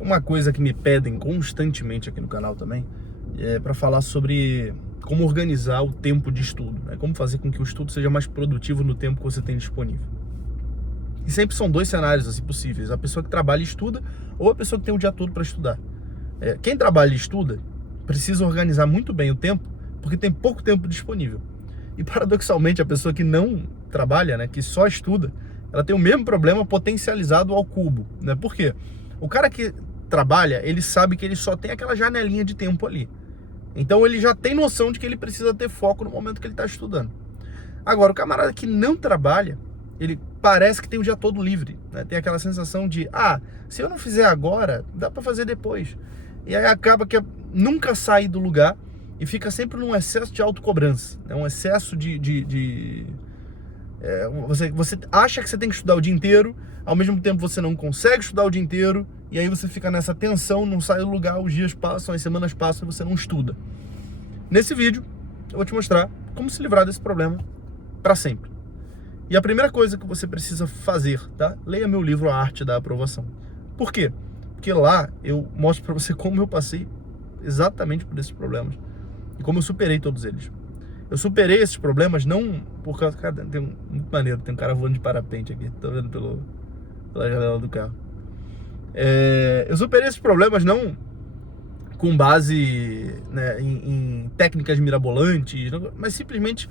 Uma coisa que me pedem constantemente aqui no canal também é para falar sobre como organizar o tempo de estudo, né? Como fazer com que o estudo seja mais produtivo no tempo que você tem disponível. E sempre são dois cenários assim possíveis: a pessoa que trabalha e estuda, ou a pessoa que tem o dia todo para estudar. Quem trabalha e estuda precisa organizar muito bem o tempo, porque tem pouco tempo disponível. E paradoxalmente, a pessoa que não trabalha, né, que só estuda, ela tem o mesmo problema potencializado ao cubo, né? Por quê? O cara que trabalha, ele sabe que ele só tem aquela janelinha de tempo ali. Então ele já tem noção de que ele precisa ter foco no momento que ele está estudando. Agora, o camarada que não trabalha, ele parece que tem o dia todo livre, né? Tem aquela sensação de, se eu não fizer agora, dá para fazer depois. E aí acaba que nunca sai do lugar e fica sempre num excesso de autocobrança, né? Um excesso você acha que você tem que estudar o dia inteiro, ao mesmo tempo você não consegue estudar o dia inteiro, e aí você fica nessa tensão, não sai do lugar, os dias passam, as semanas passam e você não estuda. Nesse vídeo, eu vou te mostrar como se livrar desse problema para sempre. E a primeira coisa que você precisa fazer, tá? Leia meu livro A Arte da Aprovação. Por quê? Porque lá eu mostro para você como eu passei exatamente por esses problemas e como eu superei todos eles. Eu superei esses problemas não por causa... Cara, muito maneiro, tem um cara voando de parapente aqui, tô vendo pela janela do carro. Eu superei esses problemas não com base, né, em técnicas mirabolantes, mas simplesmente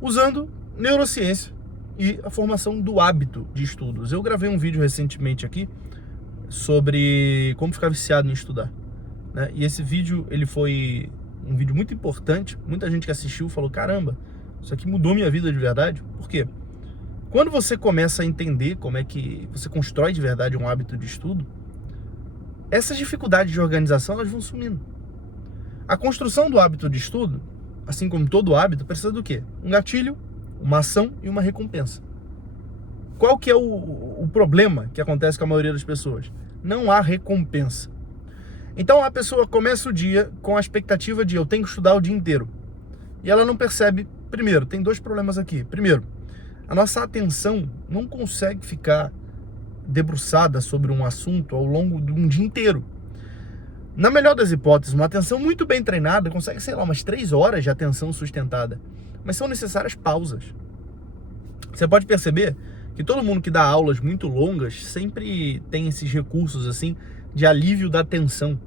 usando neurociência e a formação do hábito de estudos. Eu gravei um vídeo recentemente aqui sobre como ficar viciado em estudar, né? E esse vídeo, ele foi um vídeo muito importante. Muita gente que assistiu falou, caramba, isso aqui mudou minha vida de verdade. Por quê? Quando você começa a entender como é que você constrói de verdade um hábito de estudo, essas dificuldades de organização, elas vão sumindo. A construção do hábito de estudo, assim como todo hábito, precisa do quê? Um gatilho, uma ação e uma recompensa. Qual que é o problema que acontece com a maioria das pessoas? Não há recompensa. Então a pessoa começa o dia com a expectativa de eu tenho que estudar o dia inteiro. E ela não percebe, primeiro, tem dois problemas aqui. Primeiro, a nossa atenção não consegue ficar debruçada sobre um assunto ao longo de um dia inteiro. Na melhor das hipóteses, uma atenção muito bem treinada consegue, sei lá, umas 3 horas de atenção sustentada. Mas são necessárias pausas. Você pode perceber que todo mundo que dá aulas muito longas sempre tem esses recursos assim de alívio da atenção.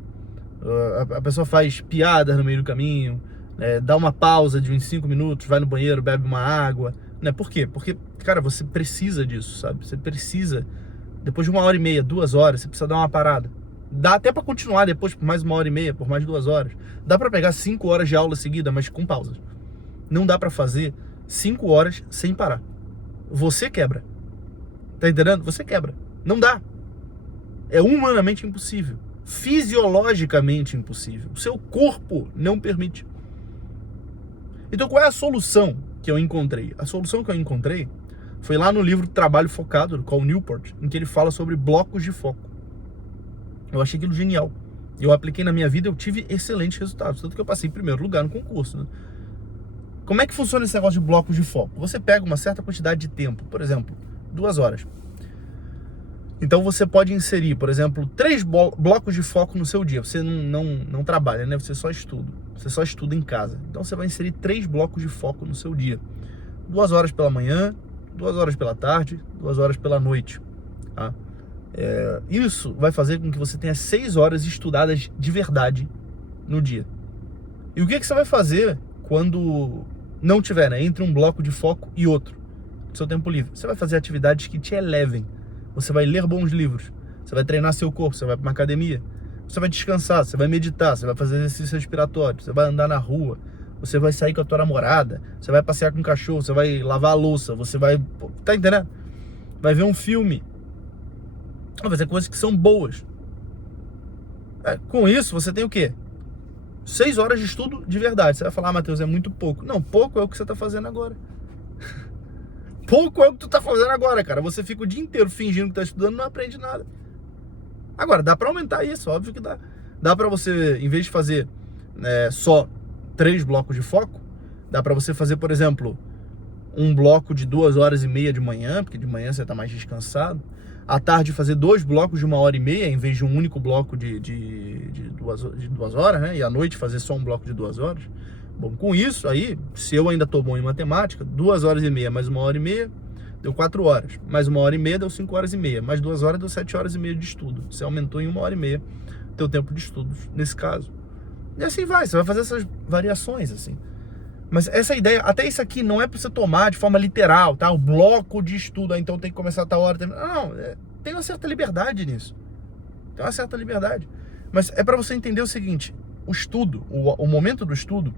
A pessoa faz piadas no meio do caminho, dá uma pausa de uns 5 minutos, vai no banheiro, bebe uma água, né? Por quê? Porque, cara, você precisa disso, sabe? Você precisa, depois de 1h30, 2 horas, você precisa dar uma parada. Dá até para continuar depois por mais 1h30, por mais 2 horas. Dá para pegar 5 horas de aula seguida, mas com pausas. Não dá para fazer 5 horas sem parar. Você quebra. Tá entendendo? Você quebra. Não dá. É humanamente impossível. Fisiologicamente impossível. O seu corpo não permite. Então qual é a solução que eu encontrei? A solução que eu encontrei foi lá no livro Trabalho Focado, do Cal Newport, em que ele fala sobre blocos de foco. Eu achei aquilo genial. Eu apliquei na minha vida e eu tive excelentes resultados. Tanto que eu passei em primeiro lugar no concurso, né? Como é que funciona esse negócio de blocos de foco? Você pega uma certa quantidade de tempo, por exemplo, 2 horas. Então você pode inserir, por exemplo, 3 blocos de foco no seu dia. Você não trabalha, né? Você só estuda. Você só estuda em casa. Então você vai inserir 3 blocos de foco no seu dia. 2 horas pela manhã, 2 horas pela tarde, 2 horas pela noite. Tá? Isso vai fazer com que você tenha 6 horas estudadas de verdade no dia. E o que você vai fazer quando não tiver, né, entre um bloco de foco e outro, no seu tempo livre? Você vai fazer atividades que te elevem. Você vai ler bons livros, você vai treinar seu corpo, você vai para uma academia, você vai descansar, você vai meditar, você vai fazer exercício respiratório, você vai andar na rua, você vai sair com a tua namorada, você vai passear com o cachorro, você vai lavar a louça, você vai... Tá entendendo? Vai ver um filme, vai fazer coisas que são boas. Com isso, você tem o quê? 6 horas de estudo de verdade. Você vai falar, Matheus, é muito pouco. Não, pouco é o que você está fazendo agora. Pouco é o que tu tá fazendo agora, cara. Você fica o dia inteiro fingindo que tá estudando e não aprende nada. Agora, dá pra aumentar isso, óbvio que dá. Dá pra você, em vez de fazer só 3 blocos de foco, dá pra você fazer, por exemplo, um bloco de 2h30 de manhã, porque de manhã você tá mais descansado. À tarde fazer 2 blocos de 1h30, em vez de um único bloco de 2 horas, né? E à noite fazer só um bloco de 2 horas. Bom, com isso aí, se eu ainda tô bom em matemática, 2h30 mais 1h30, deu 4 horas. Mais 1h30 deu 5h30. Mais 2 horas deu 7h30 de estudo. Você aumentou em 1h30 teu tempo de estudos, nesse caso. E assim vai, você vai fazer essas variações, assim. Mas essa ideia, até isso aqui não é para você tomar de forma literal, tá? O bloco de estudo, então tem que começar a tal hora. Não, tem uma certa liberdade nisso. Tem uma certa liberdade. Mas é para você entender o seguinte, o estudo, o momento do estudo,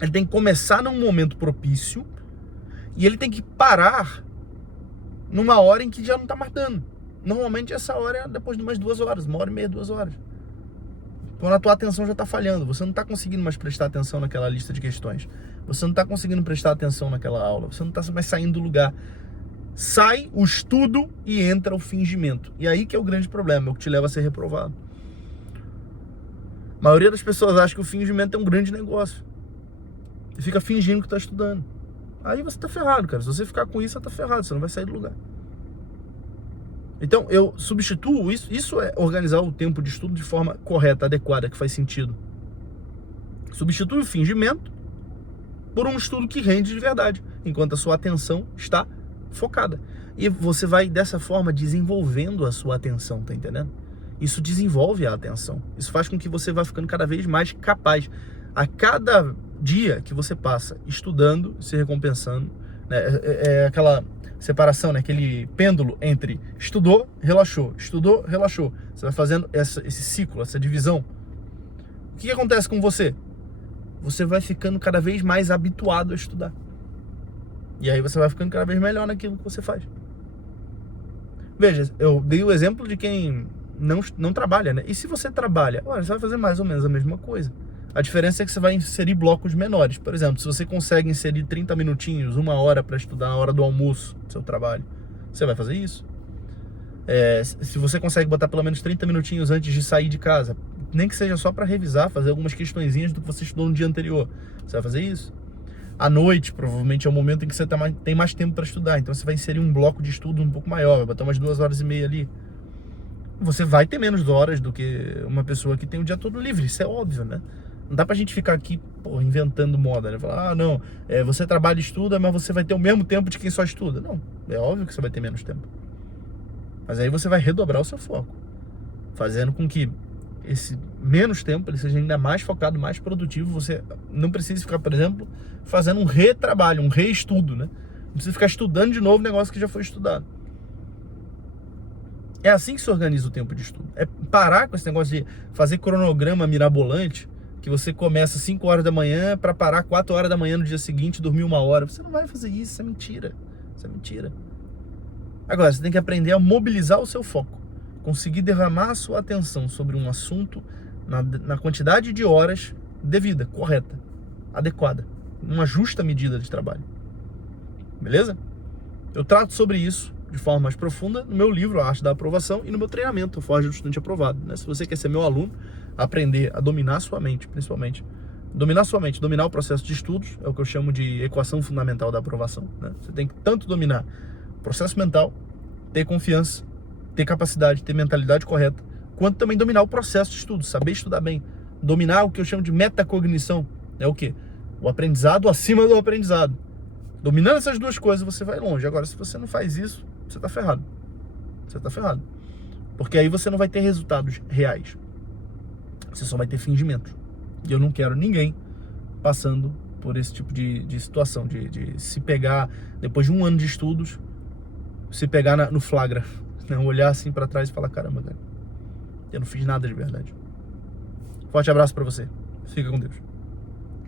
ele tem que começar num momento propício e ele tem que parar numa hora em que já não tá mais dando. Normalmente essa hora é depois de umas 2 horas, 1h30, 2 horas. Quando a tua atenção já está falhando, você não está conseguindo mais prestar atenção naquela lista de questões. Você não está conseguindo prestar atenção naquela aula. Você não está mais saindo do lugar. Sai o estudo e entra o fingimento. E aí que é o grande problema, é o que te leva a ser reprovado. A maioria das pessoas acha que o fingimento é um grande negócio. E fica fingindo que está estudando. Aí você está ferrado, cara. Se você ficar com isso, você está ferrado. Você não vai sair do lugar. Então, eu substituo isso. Isso é organizar o tempo de estudo de forma correta, adequada, que faz sentido. Substitui o fingimento por um estudo que rende de verdade, enquanto a sua atenção está focada. E você vai, dessa forma, desenvolvendo a sua atenção, tá entendendo? Isso desenvolve a atenção. Isso faz com que você vá ficando cada vez mais capaz. A cada dia que você passa estudando, se recompensando, né? É aquela separação, né? Aquele pêndulo entre estudou, relaxou, estudou, relaxou. Você vai fazendo esse ciclo, essa divisão. O que acontece com você? Você vai ficando cada vez mais habituado a estudar. E aí você vai ficando cada vez melhor naquilo que você faz. Veja, eu dei o exemplo de quem não trabalha, né? E se você trabalha, olha, você vai fazer mais ou menos a mesma coisa. A diferença é que você vai inserir blocos menores. Por exemplo, se você consegue inserir 30 minutinhos, 1 hora para estudar na hora do almoço do seu trabalho, você vai fazer isso. Se você consegue botar pelo menos 30 minutinhos antes de sair de casa, nem que seja só para revisar, fazer algumas questõezinhas do que você estudou no dia anterior, você vai fazer isso. À noite, provavelmente, é o momento em que você tem mais tempo para estudar. Então você vai inserir um bloco de estudo um pouco maior, vai botar umas 2h30 ali. Você vai ter menos horas do que uma pessoa que tem o dia todo livre, isso é óbvio, né? Não dá pra gente ficar aqui, inventando moda, né? Falar, não, você trabalha e estuda, mas você vai ter o mesmo tempo de quem só estuda. Não, é óbvio que você vai ter menos tempo. Mas aí você vai redobrar o seu foco, fazendo com que esse menos tempo ele seja ainda mais focado, mais produtivo. Você não precisa ficar, por exemplo, fazendo um retrabalho, um reestudo, né? Não precisa ficar estudando de novo o negócio que já foi estudado. É assim que se organiza o tempo de estudo. É parar com esse negócio de fazer cronograma mirabolante, que você começa às 5 horas da manhã para parar 4 horas da manhã no dia seguinte, dormir 1 hora. Você não vai fazer isso, isso é mentira. Isso é mentira. Agora, você tem que aprender a mobilizar o seu foco. Conseguir derramar a sua atenção sobre um assunto na quantidade de horas devida, correta, adequada. Uma justa medida de trabalho. Beleza? Eu trato sobre isso de forma mais profunda no meu livro, A Arte da Aprovação, e no meu treinamento, Forja do Estudante Aprovado, né? Se você quer ser meu aluno, aprender a dominar sua mente, principalmente. Dominar sua mente, dominar o processo de estudos, é o que eu chamo de equação fundamental da aprovação, né? Você tem que tanto dominar o processo mental, ter confiança, ter capacidade, ter mentalidade correta, quanto também dominar o processo de estudo, saber estudar bem. Dominar o que eu chamo de metacognição, é o quê? O aprendizado acima do aprendizado. Dominando essas duas coisas, você vai longe. Agora, se você não faz isso, você tá ferrado. Você tá ferrado. Porque aí você não vai ter resultados reais. Você só vai ter fingimento. E eu não quero ninguém passando por esse tipo de situação, de se pegar, depois de 1 ano de estudos, se pegar no flagra, né? Olhar assim pra trás e falar, caramba, cara, eu não fiz nada de verdade. Forte abraço pra você. Fica com Deus.